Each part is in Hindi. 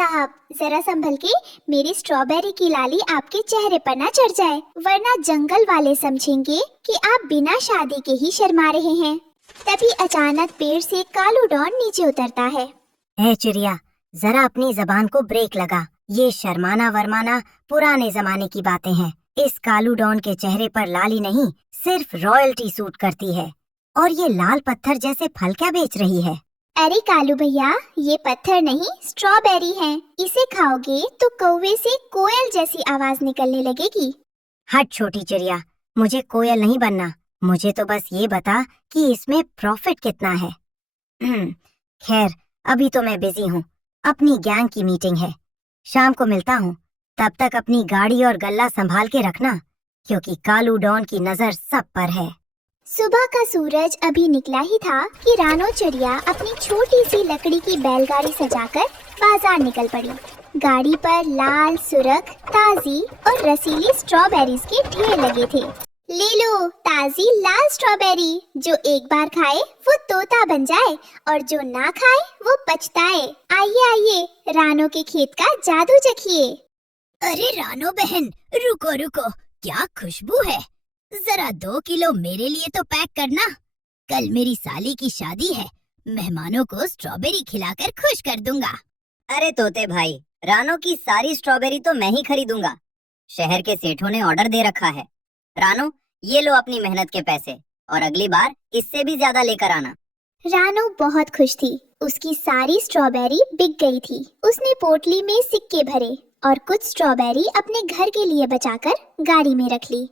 साहब जरा संभल के, मेरी स्ट्रॉबेरी की लाली आपके चेहरे पर ना चढ़ जाए, वरना जंगल वाले समझेंगे कि आप बिना शादी के ही शर्मा रहे हैं। तभी अचानक पेड़ से कालू डॉन नीचे उतरता है। ए चिड़िया, जरा अपनी जबान को ब्रेक लगा। ये शर्माना वरमाना पुराने जमाने की बातें हैं। इस कालू डॉन के चेहरे पर लाली नहीं, सिर्फ रॉयल्टी सूट करती है। और ये लाल पत्थर जैसे फल क्या बेच रही है? अरे कालू भैया, ये पत्थर नहीं स्ट्रॉबेरी है। इसे खाओगे तो कौवे से कोयल जैसी आवाज निकलने लगेगी। हट छोटी चिड़िया, मुझे कोयल नहीं बनना। मुझे तो बस ये बता कि इसमें प्रॉफिट कितना है। खैर, अभी तो मैं बिजी हूँ, अपनी गैंग की मीटिंग है। शाम को मिलता हूँ। तब तक अपनी गाड़ी और गल्ला संभाल के रखना, क्योंकि कालू डॉन की नजर सब पर है। सुबह का सूरज अभी निकला ही था कि रानो चिड़िया अपनी छोटी सी लकड़ी की बैलगाड़ी सजाकर बाजार निकल पड़ी। गाड़ी पर लाल, सुरख, ताजी और रसीली स्ट्रॉबेरीज के ढेर लगे थे। ले लो ताजी लाल स्ट्रॉबेरी, जो एक बार खाए वो तोता बन जाए और जो ना खाए वो पछताए। आइए आइए, रानो के खेत का जादू चखिए। अरे रानो बहन, रुको रुको, क्या खुशबू है। जरा 2 किलो मेरे लिए तो पैक करना। कल मेरी साली की शादी है, मेहमानों को स्ट्रॉबेरी खिलाकर खुश कर दूंगा। अरे तोते भाई, रानो की सारी स्ट्रॉबेरी तो मैं ही खरीदूंगा। शहर के सेठों ने ऑर्डर दे रखा है। रानो, ये लो अपनी मेहनत के पैसे, और अगली बार इससे भी ज्यादा लेकर आना। रानो बहुत खुश थी। उसकी सारी स्ट्रॉबेरी बिक गई थी। उसने पोटली में सिक्के भरे और कुछ स्ट्रॉबेरी अपने घर के लिए बचाकर गाड़ी में रख ली।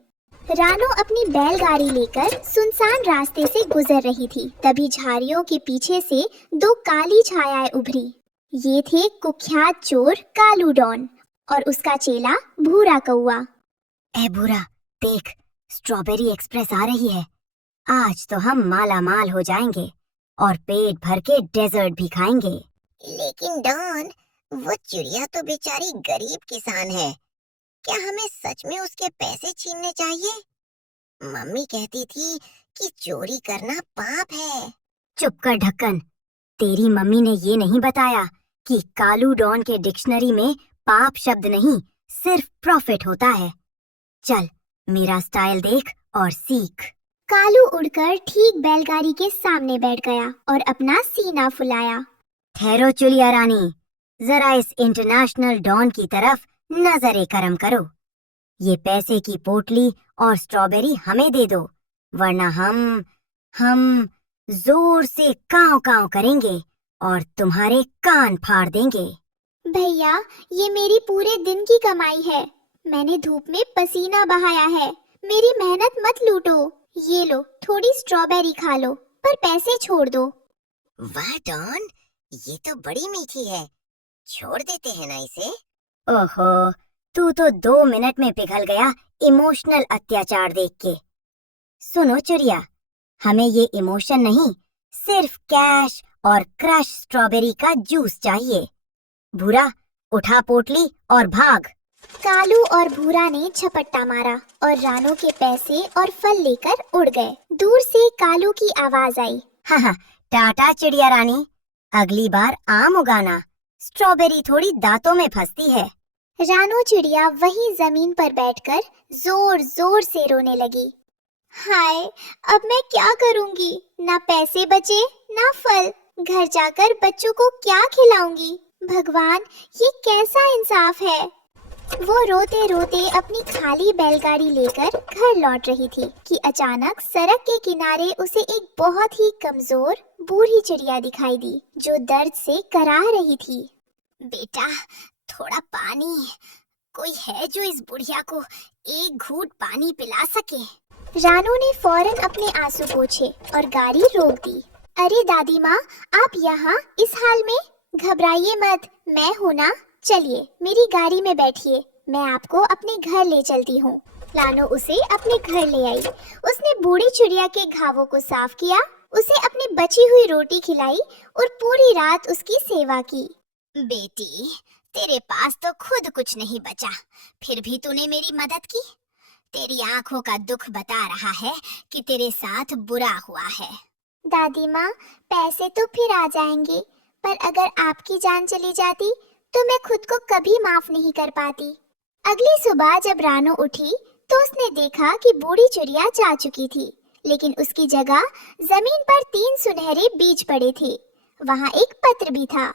रानो अपनी बैलगाड़ी लेकर सुनसान रास्ते से गुजर रही थी। तभी झाड़ियों के पीछे से 2 काली छायाएं उभरी। ये थे कुख्यात चोर कालू डॉन और उसका चेला भूरा कौआ। ए भूरा, देख, स्ट्रॉबेरी एक्सप्रेस आ रही है। आज तो हम माला माल हो जाएंगे और पेट भर के डेजर्ट भी खाएंगे। लेकिन डॉन, वो चिड़िया तो बेचारी गरीब किसान है। क्या हमें सच में उसके पैसे छीनने चाहिए? मम्मी कहती थी कि चोरी करना पाप है। चुप कर ढक्कन। तेरी मम्मी ने ये नहीं बताया कि कालू डॉन के डिक्शनरी में पाप शब्द नहीं, सिर्फ प्रॉफिट होता है। चल, मेरा स्टाइल देख और सीख। कालू उड़कर ठीक बैलगाड़ी के सामने बैठ गया और अपना सीना फुलाया। ठहरो चुलिया रानी, जरा इस इंटरनेशनल डॉन की तरफ नजरे करम करो। ये पैसे की पोटली और स्ट्रॉबेरी हमें दे दो, वरना हम जोर से काव काव करेंगे और तुम्हारे कान फाड़ देंगे। भैया, ये मेरी पूरे दिन की कमाई है। मैंने धूप में पसीना बहाया है। मेरी मेहनत मत लूटो। ये लो, थोड़ी स्ट्रॉबेरी खा लो, पर पैसे छोड़ दो। वाह डॉन, ये तो बड़ी मीठी है। छोड़ देते हैं ना इसे। ओहो, तू तो 2 मिनट में पिघल गया इमोशनल अत्याचार देख के। सुनो चिड़िया, हमें ये इमोशन नहीं, सिर्फ कैश और क्रश स्ट्रॉबेरी का जूस चाहिए। भूरा, उठा पोटली और भाग। कालू और भूरा ने झपट्टा मारा और रानो के पैसे और फल लेकर उड़ गए। दूर से कालू की आवाज आई, हाँ, टाटा चिड़िया रानी, अगली बार आम उगाना, स्ट्रॉबेरी थोड़ी दांतों में फंसती है। रानो चिड़िया वहीं जमीन पर बैठकर जोर जोर से रोने लगी। हाय, अब मैं क्या करूंगी? ना पैसे बचे, ना फल। घर जाकर बच्चों को क्या खिलाऊंगी? भगवान, ये कैसा इंसाफ है? वो रोते रोते अपनी खाली बैलगाड़ी लेकर घर लौट रही थी कि अचानक सड़क के किनारे उसे एक बहुत ही कमजोर बूढ़ी चिड़िया दिखाई दी, जो दर्द से कराह रही थी। बेटा, थोड़ा पानी। कोई है जो इस बुढ़िया को एक घूंट पानी पिला सके? रानो ने फौरन अपने आंसू पोंछे और गाड़ी रोक दी। अरे दादी माँ, आप यहाँ इस हाल में? घबराइए मत, मैं हूँ ना। चलिए मेरी गाड़ी में बैठिए, मैं आपको अपने घर ले चलती हूँ। रानो उसे अपने घर ले आई। उसने बूढ़ी चिड़िया के घावों को साफ किया, उसे अपनी बची हुई रोटी खिलाई और पूरी रात उसकी सेवा की। बेटी, तेरे पास तो खुद कुछ नहीं बचा, फिर भी तूने मेरी मदद की। तेरी आंखों का दुख बता रहा है कि तेरे साथ बुरा हुआ है। दादी माँ, पैसे तो फिर आ जाएंगे, पर अगर आपकी जान चली जाती तो मैं खुद को कभी माफ नहीं कर पाती। अगली सुबह जब रानो उठी तो उसने देखा कि बूढ़ी चिड़िया जा चुकी थी, लेकिन उसकी जगह जमीन पर 3 सुनहरे बीज पड़े थे। वहाँ एक पत्र भी था।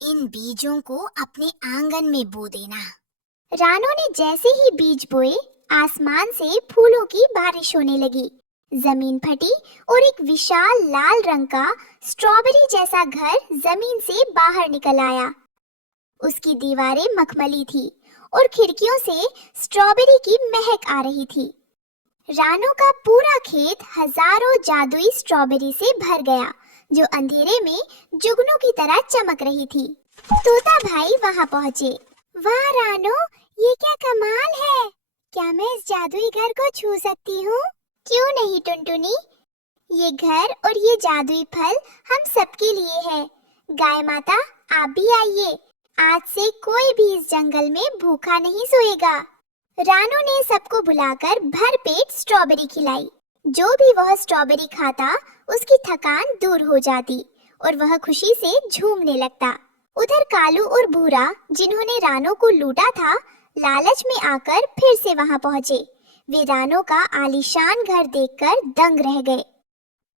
इन बीजों को अपने आंगन में बो देना। रानो ने जैसे ही बीज बोए, आसमान से फूलों की बारिश होने लगी। जमीन फटी और एक विशाल लाल रंग का स्ट्रॉबेरी जैसा घर जमीन से बाहर निकल आया। उसकी दीवारें मखमली थी और खिड़कियों से स्ट्रॉबेरी की महक आ रही थी। रानो का पूरा खेत हजारों जादुई स्ट्रॉबेरी से भर गया, जो अंधेरे में जुगनू की तरह चमक रही थी। तोता भाई वहां पहुंचे। वाह रानो, ये क्या कमाल है! क्या मैं इस जादुई घर को छू सकती हूँ? क्यों नहीं टुनटुनी, ये घर और ये जादुई फल हम सबके लिए है। गाय माता, आप भी आइए। आज से कोई भी इस जंगल में भूखा नहीं सोएगा। रानो ने सबको बुलाकर भर पेट स्ट्रॉबेरी खिलाई। जो भी वह स्ट्रॉबेरी खाता, उसकी थकान दूर हो जाती और वह खुशी से झूमने लगता। उधर कालू और भूरा, जिन्होंने रानो को लूटा था, लालच में आकर फिर से वहां पहुंचे। वे रानो का आलीशान घर देखकर दंग रह गए।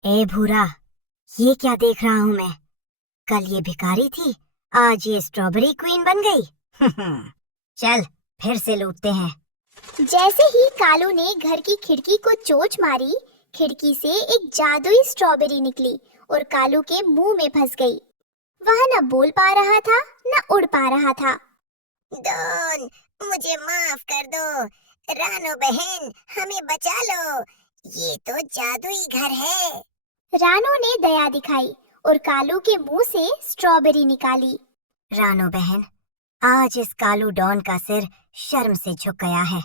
ए भूरा, ये क्या देख रहा हूँ मैं? कल ये भिखारी थी, आज ये स्ट्रॉबेरी क्वीन बन गई। चल फिर से लूटते हैं। जैसे ही कालू ने घर की खिड़की को चोंच मारी, खिड़की से एक जादुई स्ट्रॉबेरी निकली और कालू के मुंह में फंस गई। वह न बोल पा रहा था, न उड़ पा रहा था। डॉन, मुझे माफ कर दो। रानो बहन, हमें बचा लो। ये तो जादुई घर है। रानो ने दया दिखाई और कालू के मुंह से स्ट्रॉबेरी निकाली। रानो बहन, आज इस कालू डॉन का सिर शर्म से झुक गया है।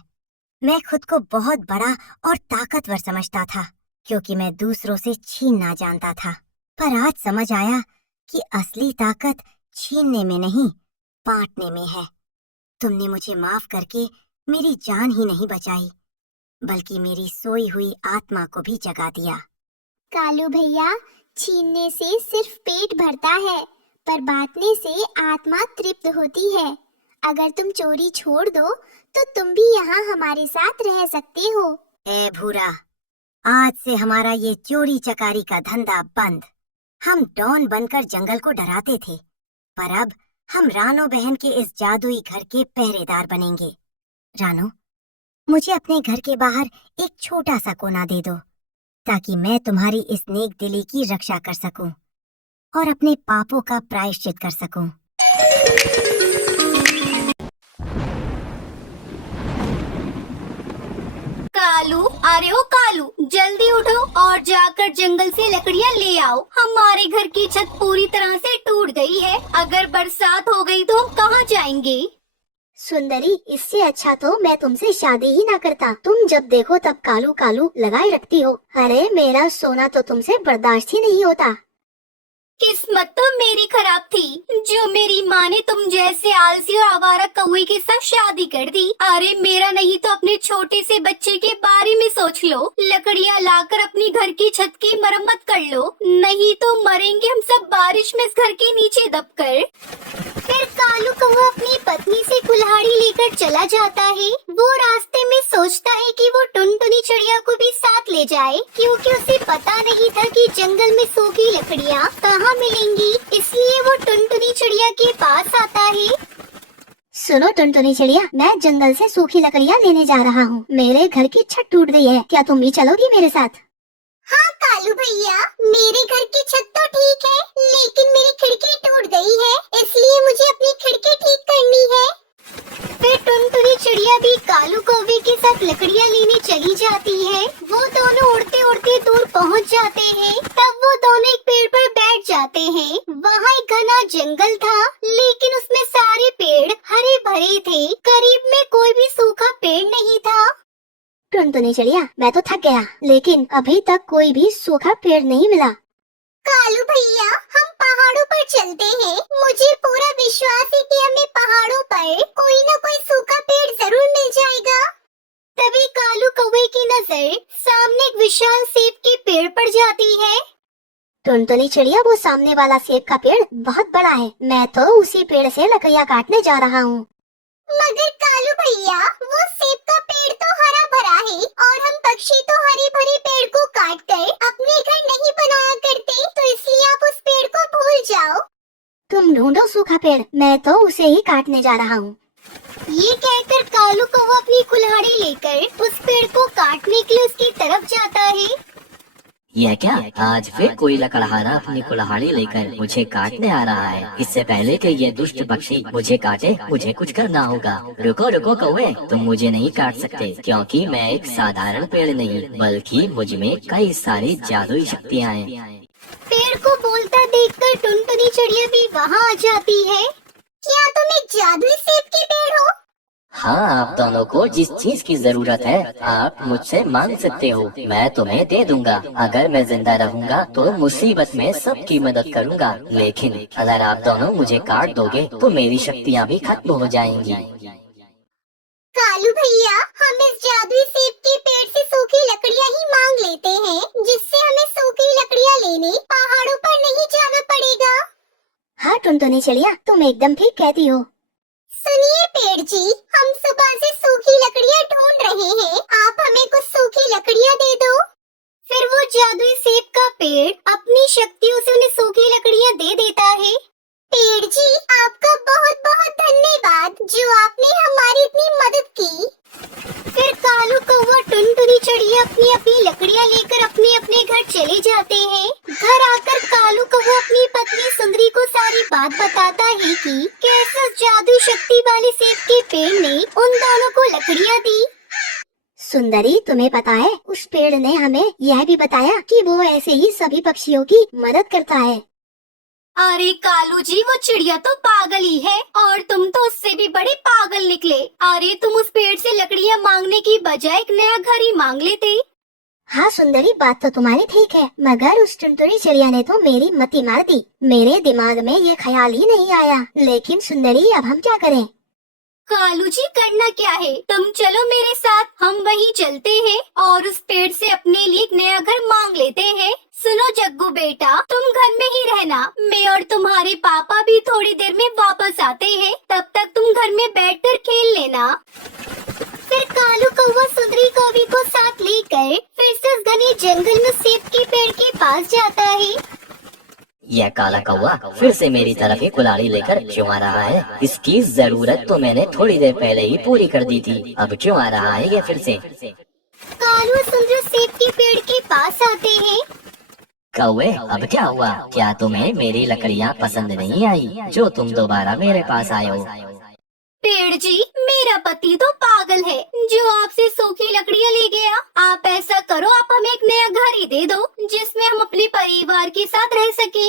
मैं खुद को बहुत बड़ा और ताकतवर समझता था, क्योंकि मैं दूसरों से छीनना जानता था। पर आज समझ आया कि असली ताकत छीनने में नहीं, बांटने में है। तुमने मुझे माफ करके मेरी जान ही नहीं बचाई, बल्कि मेरी सोई हुई आत्मा को भी जगा दिया। कालू भैया, छीनने से सिर्फ पेट भरता है, पर बांटने से आत्मा तृप्त होती है। अगर तुम चोरी छोड़ दो तो तुम भी यहाँ हमारे साथ रह सकते हो। ए भूरा, आज से हमारा ये चोरी चकारी का धंधा बंद। हम डॉन बनकर जंगल को डराते थे, पर अब हम रानो बहन के इस जादुई घर के पहरेदार बनेंगे। रानो, मुझे अपने घर के बाहर एक छोटा सा कोना दे दो, ताकि मैं तुम्हारी इस नेक दिली की रक्षा कर सकूं और अपने पापों का प्रायश्चित कर सकूं। कालू, अरे ओ कालू, जल्दी उठो और जाकर जंगल से लकड़ियाँ ले आओ। हमारे घर की छत पूरी तरह से टूट गई है। अगर बरसात हो गई तो हम कहाँ जाएंगे? सुंदरी, इससे अच्छा तो मैं तुमसे शादी ही ना करता। तुम जब देखो तब कालू कालू लगाए रखती हो। अरे मेरा सोना तो तुमसे बर्दाश्त ही नहीं होता। किस्मत तो मेरी खराब थी, जो मेरी माँ ने तुम जैसे आलसी और आवारा कौवे के साथ शादी कर दी। अरे मेरा नहीं तो अपने छोटे से बच्चे के बारे में सोच लो। लकड़ियाँ लाकर अपनी घर की छत की मरम्मत कर लो, नहीं तो मरेंगे हम सब बारिश में इस घर के नीचे दबकर। फिर कालू कौवा अपनी पत्नी से कुल्हाड़ी लेकर चला जाता है। वो रास्ते में सोचता है कि वो टुनटुनी चिड़िया को भी साथ ले जाए, क्योंकि उसे पता नहीं था कि जंगल में सूखी लकड़ियाँ कहाँ मिलेंगी। इसलिए वो टुनटुनी चिड़िया के पास आता है। सुनो टुनटुनी चिड़िया, मैं जंगल से सूखी लकड़ियाँ लेने जा रहा हूँ। मेरे घर की छत टूट गई है, क्या तुम भी चलोगी मेरे साथ? हाँ कालू भैया, मेरे घर की छत तो ठीक है, लेकिन मेरी खिड़की टूट गई है, इसलिए मुझे अपनी खिड़की ठीक करनी है। फिर टुनटुनी चिड़िया भी कालू कौवे के साथ लकड़ियाँ लेने चली जाती है। वो दोनों उड़ते उड़ते दूर पहुँच जाते हैं। तब वो दोनों एक पेड़ पर बैठ जाते हैं। वहाँ एक घना जंगल था, लेकिन उसमें सारे पेड़ हरे भरे थे। करीब में कोई भी सूखा पेड़ नहीं था। टुनटुनी चिड़िया, मैं तो थक गया, लेकिन अभी तक कोई भी सूखा पेड़ नहीं मिला। कालू भैया, हम पहाड़ों पर चलते हैं। मुझे पूरा विश्वास है कि हमें पहाड़ों पर कोई न कोई सूखा पेड़ जरूर मिल जाएगा। तभी कालू कौवे की नजर सामने एक विशाल सेब के पेड़ पर जाती है। टुनटुनी चिड़िया, वो सामने वाला सेब का पेड़ बहुत बड़ा है, मैं तो उसी पेड़ से लकड़ियाँ काटने जा रहा हूँ। मगर कालू भैया, वो सेब का पेड़ तो हरा भरा है और हम पक्षी तो हरे भरे पेड़ को काट कर अपने घर नहीं बनाया करते, तो इसलिए आप उस पेड़ को भूल जाओ। तुम ढूंढो सूखा पेड़, मैं तो उसे ही काटने जा रहा हूँ। ये कहकर कालू कौवा अपनी कुल्हाड़ी लेकर उस पेड़ को काटने के लिए उसकी तरफ जाता है। यह क्या, आज फिर कोई लकड़हारा अपनी कुल्हाड़ी लेकर मुझे काटने आ रहा है। इससे पहले कि ये दुष्ट पक्षी मुझे काटे, मुझे कुछ करना होगा। रुको रुको कौवे, तुम मुझे नहीं काट सकते, क्योंकि मैं एक साधारण पेड़ नहीं, बल्कि मुझ में कई सारी जादुई शक्तियाँ हैं। पेड़ को बोलता देखकर टुनटुनी चिड़िया भी वहाँ आ जाती है। क्या तुम एक जादुई सेब के पेड़ हो? हाँ, आप दोनों को जिस चीज की जरूरत है आप मुझसे मांग सकते हो, मैं तुम्हें दे दूंगा। अगर मैं जिंदा रहूंगा तो मुसीबत में सबकी मदद करूंगा, लेकिन अगर आप दोनों मुझे काट दोगे तो मेरी शक्तियाँ भी खत्म हो जाएंगी। कालू भैया, हम इस जादुई सेब के पेड़ से सूखी लकड़ियाँ ही मांग लेते हैं, जिससे हमें सूखी लकड़ियाँ लेने पहाड़ों पर नहीं जाना पड़ेगा। हाँ टुनटुनी चिड़िया, तुम एकदम ठीक कहती हो। सुनिए पेड़ जी, हम सुबह से सूखी लकड़ियाँ ढूंढ रहे हैं, आप हमें कुछ सूखी लकड़ियाँ दे दो। फिर वो जादुई सेब का पेड़ अपनी शक्तियों से उन्हें सूखी लकड़ियाँ दे देता है। पेड़ जी, आपका बहुत बहुत धन्यवाद, जो आपने हमारी इतनी मदद की। फिर कालू कौवा टुनटुनी चिड़िया अपनी अपनी लकड़ियाँ लेकर अपने अपने घर चले जाते हैं। घर आकर कालू कौवा अपनी पत्नी सुंदरी को सारी बात बताता है कि कैसे जादुई शक्ति वाले सेब के पेड़ ने उन दोनों को लकड़ियाँ दी। सुंदरी, तुम्हें पता है उस पेड़ ने हमें यह भी बताया कि वो ऐसे ही सभी पक्षियों की मदद करता है। अरे कालू जी, वो चिड़िया तो पागल ही है और तुम तो उससे भी बड़े पागल निकले। अरे तुम उस पेड़ से लकड़ियाँ मांगने की बजाय एक नया घर ही मांग लेते। हाँ सुंदरी, बात तो तुम्हारी ठीक है, मगर उस टुनटुनी चिड़िया ने तो मेरी मति मार दी। मेरे दिमाग में ये ख्याल ही नहीं आया। लेकिन सुंदरी, अब हम क्या करें? कालू जी, करना क्या है, तुम चलो मेरे साथ, हम वहीं चलते हैं और उस पेड़ से अपने लिए एक नया घर मांग लेते हैं। सुनो जग्गू बेटा, तुम घर में ही रहना, मैं और तुम्हारे पापा भी थोड़ी देर में वापस आते हैं, तब तक तुम घर में बैठकर खेल लेना। फिर कालू कौवा सुंदरी कौवी को साथ लेकर फिर से उस घने जंगल में सेब के पेड़ के पास जाता है। यह काला कौवा फिर से मेरी तरफ ही कुल्हाड़ी लेकर क्यों आ रहा है? इसकी जरूरत तो मैंने थोड़ी देर पहले ही पूरी कर दी थी, अब क्यों आ रहा है ये फिर से? कालू और सुंदरी सेब के पेड़ के पास आते हैं। कौवे, अब क्या हुआ? क्या तुम्हें मेरी लकड़ियाँ पसंद नहीं आई जो तुम दोबारा मेरे पास आए हो? पेड़ जी, मेरा पति तो पागल है जो आपसे सूखी लकड़ियाँ ले गया। आप ऐसा करो, आप हमें एक नया घर ही दे दो जिसमें हम अपने परिवार के साथ रह सके।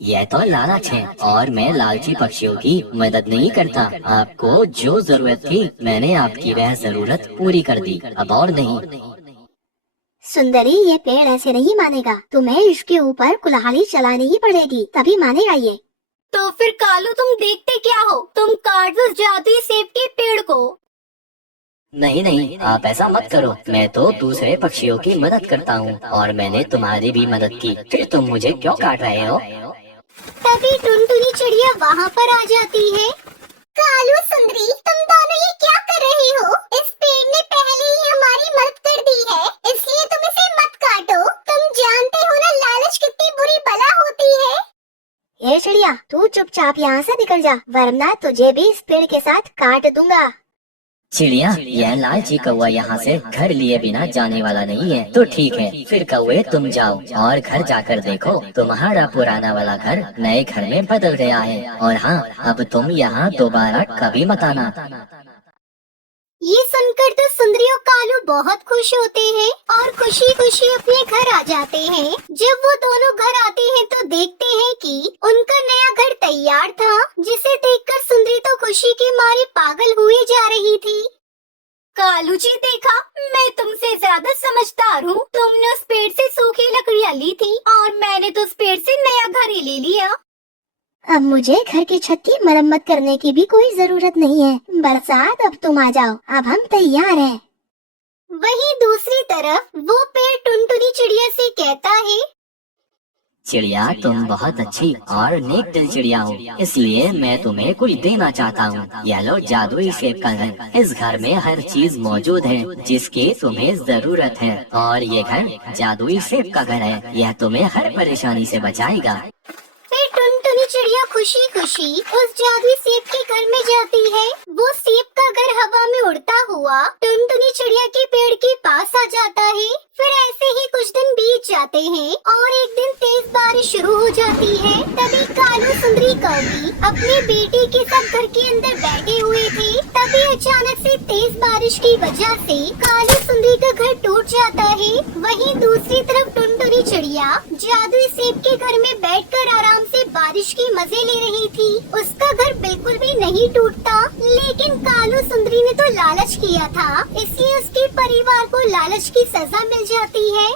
यह तो लालच है और मैं लालची पक्षियों की मदद नहीं करता। आपको जो जरूरत थी मैंने आपकी वह जरूरत पूरी कर दी, अब और नहीं। सुंदरी, ये पेड़ ऐसे नहीं मानेगा, तुम्हें इसके ऊपर कुल्हाड़ी चलानी ही पड़ेगी, तभी मानेगा ये। तो फिर कालू, तुम देखते क्या हो, तुम काट दो जादुई सेब के पेड़ को। नहीं नहीं, आप ऐसा मत करो, मैं तो दूसरे पक्षियों की मदद करता हूँ और मैंने तुम्हारी भी मदद की, फिर तुम मुझे क्यों काट रहे हो? तभी टुनटुनी चिड़िया वहाँ पर आ जाती है। कालू सुंदरी, तुम दोनों ये क्या कर रहे हो? इस पेड़ ने पहले ही हमारी मदद कर दी है, इसलिए तुम इसे मत काटो। तुम जानते हो ना लालच कितनी बुरी बला होती है। ये चिड़िया, तू चुपचाप यहाँ से निकल जा, वरना तुझे भी इस पेड़ के साथ काट दूंगा। चिड़िया, यह लालची कौवा यहाँ से घर लिए बिना जाने वाला नहीं है। तो ठीक है, फिर कौवे तुम जाओ और घर जाकर देखो तुम्हारा पुराना वाला घर नए घर में बदल गया है। और हाँ, अब तुम यहाँ दोबारा कभी मत आना। ये सुनकर तो सुंदरी और कालू बहुत खुश होते हैं और खुशी खुशी अपने घर आ जाते हैं। जब वो दोनों घर आते हैं तो देखते हैं कि उनका नया घर तैयार था, जिसे देखकर सुंदरी तो खुशी के मारे पागल हुए जा रही थी। कालू जी, देखा, मैं तुमसे ज्यादा समझदार हूँ। तुमने उस पेड़ से सूखी लकड़ियाँ ली थी और मैंने तो उस पेड़ से नया घर ही ले लिया। अब मुझे घर की छत की मरम्मत करने की भी कोई जरूरत नहीं है। बरसात, अब तुम आ जाओ, अब हम तैयार हैं। वहीं दूसरी तरफ वो पेड़ टुनटुनी चिड़िया से कहता है, चिड़िया तुम बहुत अच्छी और नेक दिल चिड़िया हो, इसलिए मैं तुम्हें कुछ देना चाहता हूँ। यह लो जादुई सेब का घर। इस घर में हर चीज मौजूद है जिसकी तुम्हें जरूरत है, और ये घर जादुई सेब का घर है। यह तुम्हें हर परेशानी से बचाएगा। फिर टुनटुनी चिड़िया खुशी खुशी उस जादुई सेब के घर में जाती है। वो सेब का घर हवा में उड़ता हुआ टुनटुनी चिड़िया के पेड़ के पास आ जाता है। फिर ऐसे ही कुछ दिन बीत जाते हैं और एक दिन तेज बारिश शुरू हो जाती है। तभी कालू सुंदरी कौवी अपनी बेटी के साथ घर के अंदर बैठे हुए थे। तभी अचानक से तेज बारिश की वजह से कालू सुंदरी का घर टूट जाता है। वहीं दूसरी तरफ टुनटुनी चिड़िया जादुई सेब के घर में बैठकर आराम से बारिश की मजे ले रही थी। उसका घर बिल्कुल भी नहीं टूटता, लेकिन कालू सुंदरी ने तो लालच किया था, इसलिए उसके परिवार को लालच की सजा मिल जाती है।